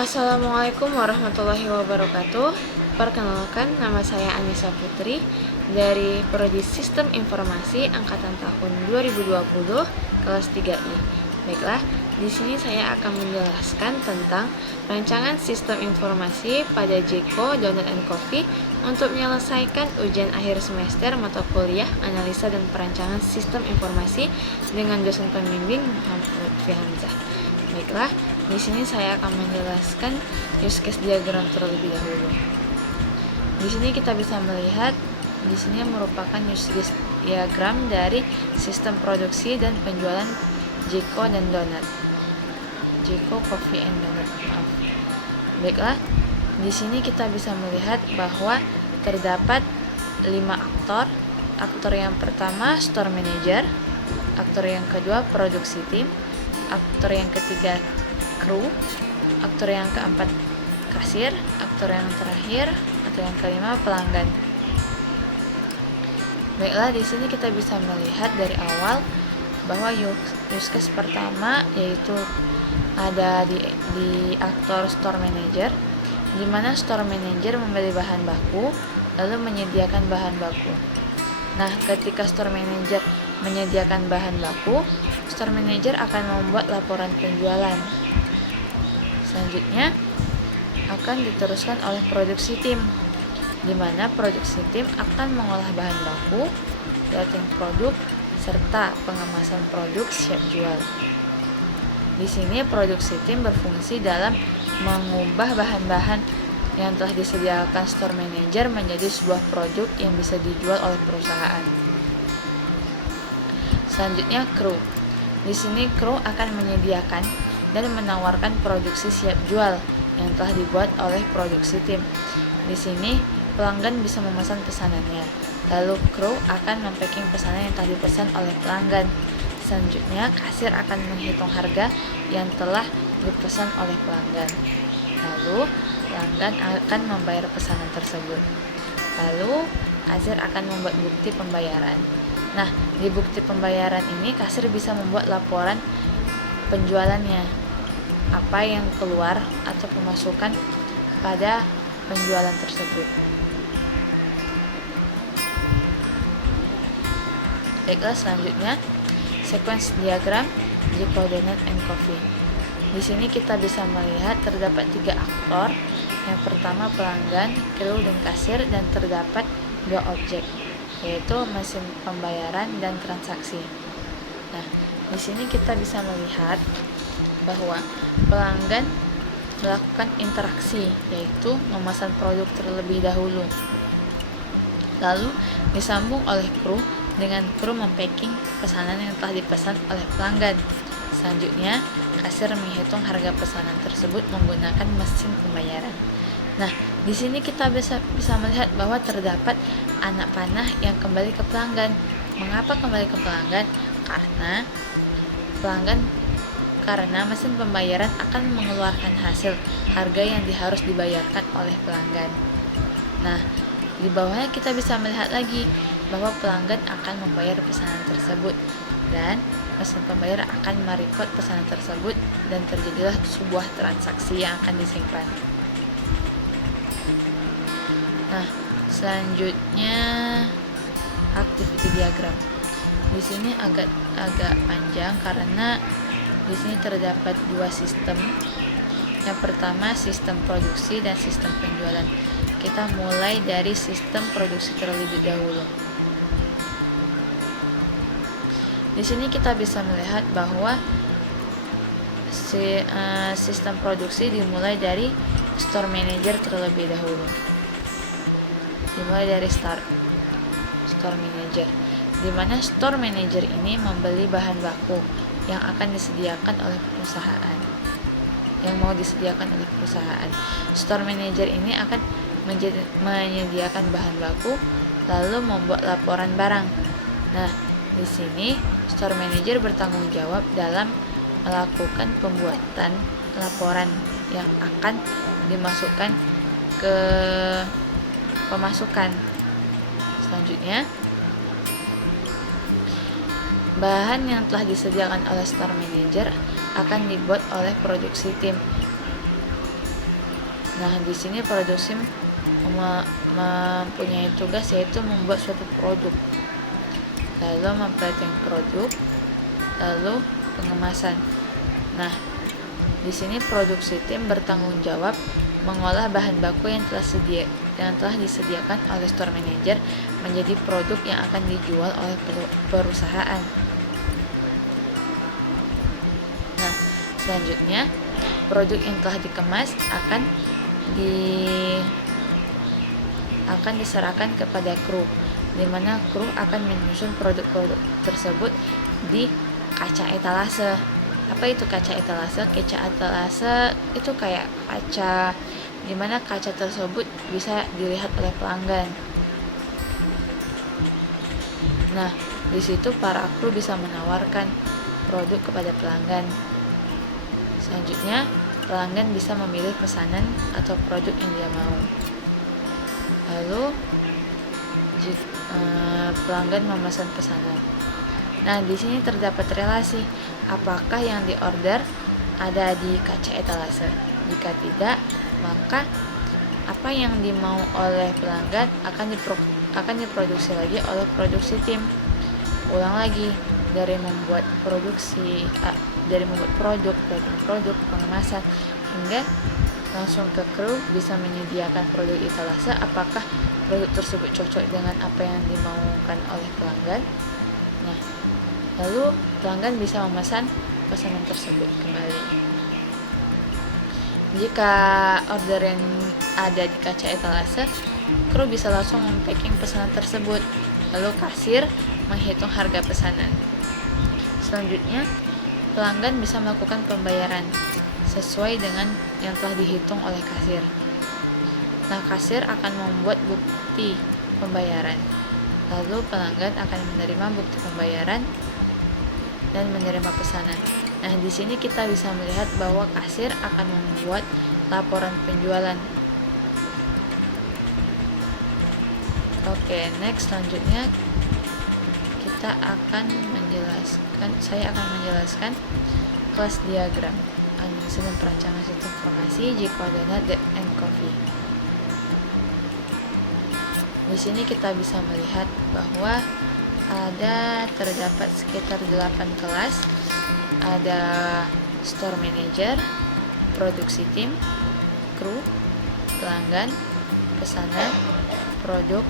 Assalamualaikum warahmatullahi wabarakatuh. Perkenalkan, nama saya Anissa Putri dari Prodi Sistem Informasi Angkatan tahun 2020 kelas 3I. Baiklah, di sini saya akan menjelaskan tentang rancangan sistem informasi pada Jeko, Donut and Coffee untuk menyelesaikan ujian akhir semester mata kuliah analisa dan perancangan sistem informasi dengan dosen pembimbing Muhammad Lutfi Hamzah. Baiklah, di sini saya akan menjelaskan use case diagram terlebih dahulu. Di sini kita bisa melihat di sini merupakan use case diagram dari sistem produksi dan penjualan Jeko dan Donut. Jeko Coffee and Donut. Maaf. Baiklah, di sini kita bisa melihat bahwa terdapat 5 aktor. Aktor yang pertama store manager, aktor yang kedua produksi tim, aktor yang ketiga kru, aktor yang keempat kasir, aktor yang terakhir atau yang kelima pelanggan. Baiklah, di sini kita bisa melihat dari awal bahwa use case pertama yaitu ada di aktor store manager, di mana store manager membeli bahan baku lalu menyediakan bahan baku. Nah, ketika store manager menyediakan bahan baku, store manager akan membuat laporan penjualan. Selanjutnya akan diteruskan oleh produksi tim, di mana produksi tim akan mengolah bahan baku, loading produk, serta pengemasan produk siap jual. Di sini produksi tim berfungsi dalam mengubah bahan-bahan yang telah disediakan store manager menjadi sebuah produk yang bisa dijual oleh perusahaan. Selanjutnya kru. Di sini kru akan menyediakan dan menawarkan produksi siap jual yang telah dibuat oleh produksi tim. Di sini pelanggan bisa memesan pesanannya, lalu kru akan mempacking pesanan yang telah dipesan oleh pelanggan. Selanjutnya kasir akan menghitung harga yang telah dipesan oleh pelanggan. Lalu pelanggan akan membayar pesanan tersebut. Lalu kasir akan membuat bukti pembayaran. Nah, di bukti pembayaran ini kasir bisa membuat laporan penjualannya, apa yang keluar atau pemasukan pada penjualan tersebut. Baiklah, selanjutnya sequence diagram Jeko, Donut and Coffee. Di sini kita bisa melihat terdapat 3 aktor. Yang pertama pelanggan, kru, dan kasir, dan terdapat 2 objek, yaitu mesin pembayaran dan transaksi. Nah, di sini kita bisa melihat bahwa pelanggan melakukan interaksi, yaitu memesan produk terlebih dahulu. Lalu disambung oleh kru dengan kru mempacking pesanan yang telah dipesan oleh pelanggan. Selanjutnya, kasir menghitung harga pesanan tersebut menggunakan mesin pembayaran. Nah, di sini kita bisa melihat bahwa terdapat anak panah yang kembali ke pelanggan. Mengapa kembali ke pelanggan? Karena mesin pembayaran akan mengeluarkan hasil harga yang harus dibayarkan oleh pelanggan. Nah, di bawahnya kita bisa melihat lagi bahwa pelanggan akan membayar pesanan tersebut dan mesin pembayar akan merecord pesanan tersebut dan terjadilah sebuah transaksi yang akan disimpan. Nah, selanjutnya activity diagram. Di sini agak panjang karena di sini terdapat 2 sistem. Yang pertama sistem produksi dan sistem penjualan. Kita mulai dari sistem produksi terlebih dahulu. Di sini kita bisa melihat bahwa sistem produksi dimulai dari store manager terlebih dahulu. Dimulai dari store manager, di mana store manager ini membeli bahan baku yang akan disediakan oleh perusahaan, yang mau disediakan oleh perusahaan. Store manager ini akan menyediakan bahan baku lalu membuat laporan barang. Nah, di sini store manager bertanggung jawab dalam melakukan pembuatan laporan yang akan dimasukkan ke pemasukan. Selanjutnya, bahan yang telah disediakan oleh store manager akan dibuat oleh produksi tim. Nah, di sini produksi mempunyai tugas yaitu membuat suatu produk, lalu mempelajari produk, lalu pengemasan. Nah, di sini produksi tim bertanggung jawab mengolah bahan baku yang telah disediakan oleh store manager menjadi produk yang akan dijual oleh perusahaan. Nah, selanjutnya produk yang telah dikemas akan diserahkan kepada kru, di mana kru akan menyusun produk-produk tersebut di kaca etalase. Apa itu kaca etalase? Kaca etalase itu kayak kaca di mana kaca tersebut bisa dilihat oleh pelanggan. Nah, di situ para kru bisa menawarkan produk kepada pelanggan. Selanjutnya, pelanggan bisa memilih pesanan atau produk yang dia mau. Lalu, pelanggan memesan pesanan. Nah, di sini terdapat relasi apakah yang diorder ada di kaca etalase. Jika tidak, maka apa yang dimau oleh pelanggan akan diproduksi lagi oleh produksi tim. Ulang lagi dari membuat produk, produk, pengemasan, hingga langsung ke kru bisa menyediakan produk etalase apakah produk tersebut cocok dengan apa yang dimaukan oleh pelanggan. Nah, lalu pelanggan bisa memesan pesanan tersebut kembali. Jika order yang ada di kaca etalase, kru bisa langsung mempacking pesanan tersebut, lalu kasir menghitung harga pesanan. Selanjutnya, pelanggan bisa melakukan pembayaran sesuai dengan yang telah dihitung oleh kasir. Nah, kasir akan membuat bukti pembayaran, lalu pelanggan akan menerima bukti pembayaran dan menerima pesanan. Nah, di sini kita bisa melihat bahwa kasir akan membuat laporan penjualan. Oke, next, selanjutnya saya akan menjelaskan kelas diagram, analisis dan perancangan sistem informasi, G-Coordinate, dan Coffee. Di sini kita bisa melihat bahwa terdapat sekitar 8 kelas. Ada store manager, produksi tim, kru, pelanggan, pesanan, produk,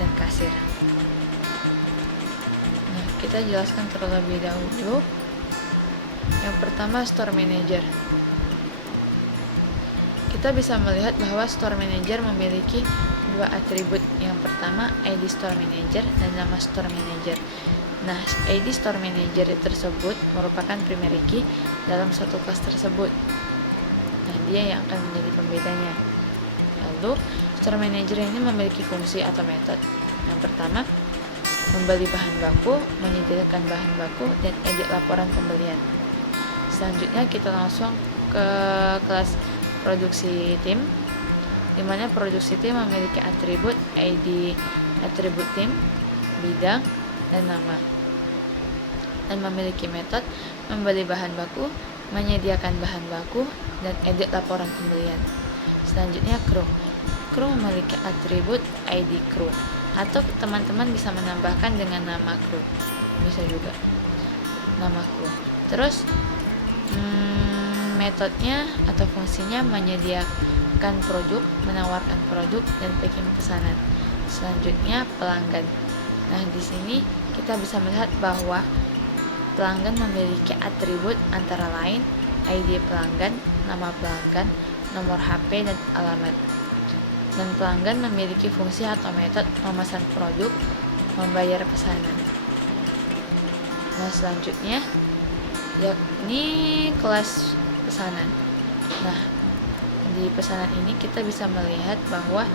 dan kasir. Nah, kita jelaskan terlebih dahulu. Yang pertama, store manager. Kita bisa melihat bahwa store manager memiliki dua atribut. Yang pertama, ID store manager dan nama store manager. Nah, ID store manager tersebut merupakan primary key dalam suatu kelas tersebut. Nah, dia yang akan menjadi pembedanya. Lalu, store manager ini memiliki fungsi atau metode. Yang pertama, membeli bahan baku, menyediakan bahan baku, dan edit laporan pembelian. Selanjutnya kita langsung ke kelas produksi tim, di mana produksi tim memiliki atribut ID, atribut tim, bidang, dan nama, dan memiliki metode membeli bahan baku, menyediakan bahan baku, dan edit laporan pembelian. Selanjutnya kru memiliki atribut ID kru, atau teman-teman bisa menambahkan dengan nama kru, bisa juga nama kru. Terus metodenya atau fungsinya menyediakan produk, menawarkan produk, dan packing pesanan. Selanjutnya pelanggan. Nah, di sini kita bisa melihat bahwa pelanggan memiliki atribut antara lain ID pelanggan, nama pelanggan, nomor HP, dan alamat. Dan pelanggan memiliki fungsi atau metode memesan produk, membayar pesanan. Nah, selanjutnya yakni kelas pesanan. Nah, di pesanan ini kita bisa melihat bahwa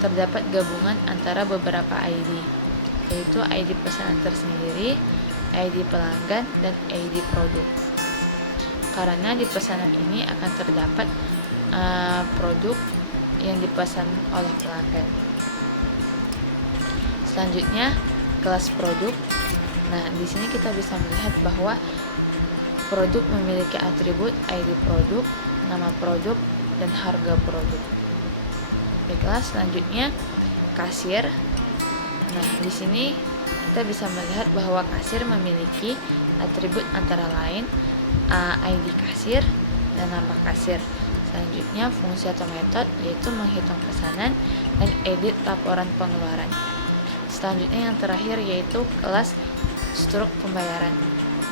terdapat gabungan antara beberapa ID, yaitu ID pesanan tersendiri, ID pelanggan, dan ID produk. Karena di pesanan ini akan terdapat produk yang dipesan oleh pelanggan. Selanjutnya kelas produk. Nah, di sini kita bisa melihat bahwa produk memiliki atribut ID produk, nama produk, dan harga produk. Baiklah, selanjutnya kasir. Nah, di sini kita bisa melihat bahwa kasir memiliki atribut antara lain ID kasir dan nama kasir. Selanjutnya fungsi atau metode yaitu menghitung pesanan dan edit laporan pengeluaran. Selanjutnya yang terakhir yaitu kelas struk pembayaran.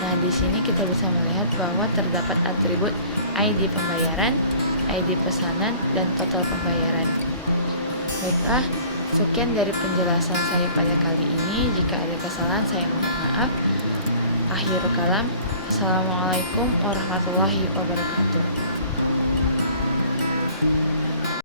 Nah, di sini kita bisa melihat bahwa terdapat atribut ID pembayaran, ID pesanan, dan total pembayaran. Baiklah, sekian dari penjelasan saya pada kali ini. Jika ada kesalahan, saya mohon maaf. Akhirul kalam. Assalamualaikum warahmatullahi wabarakatuh.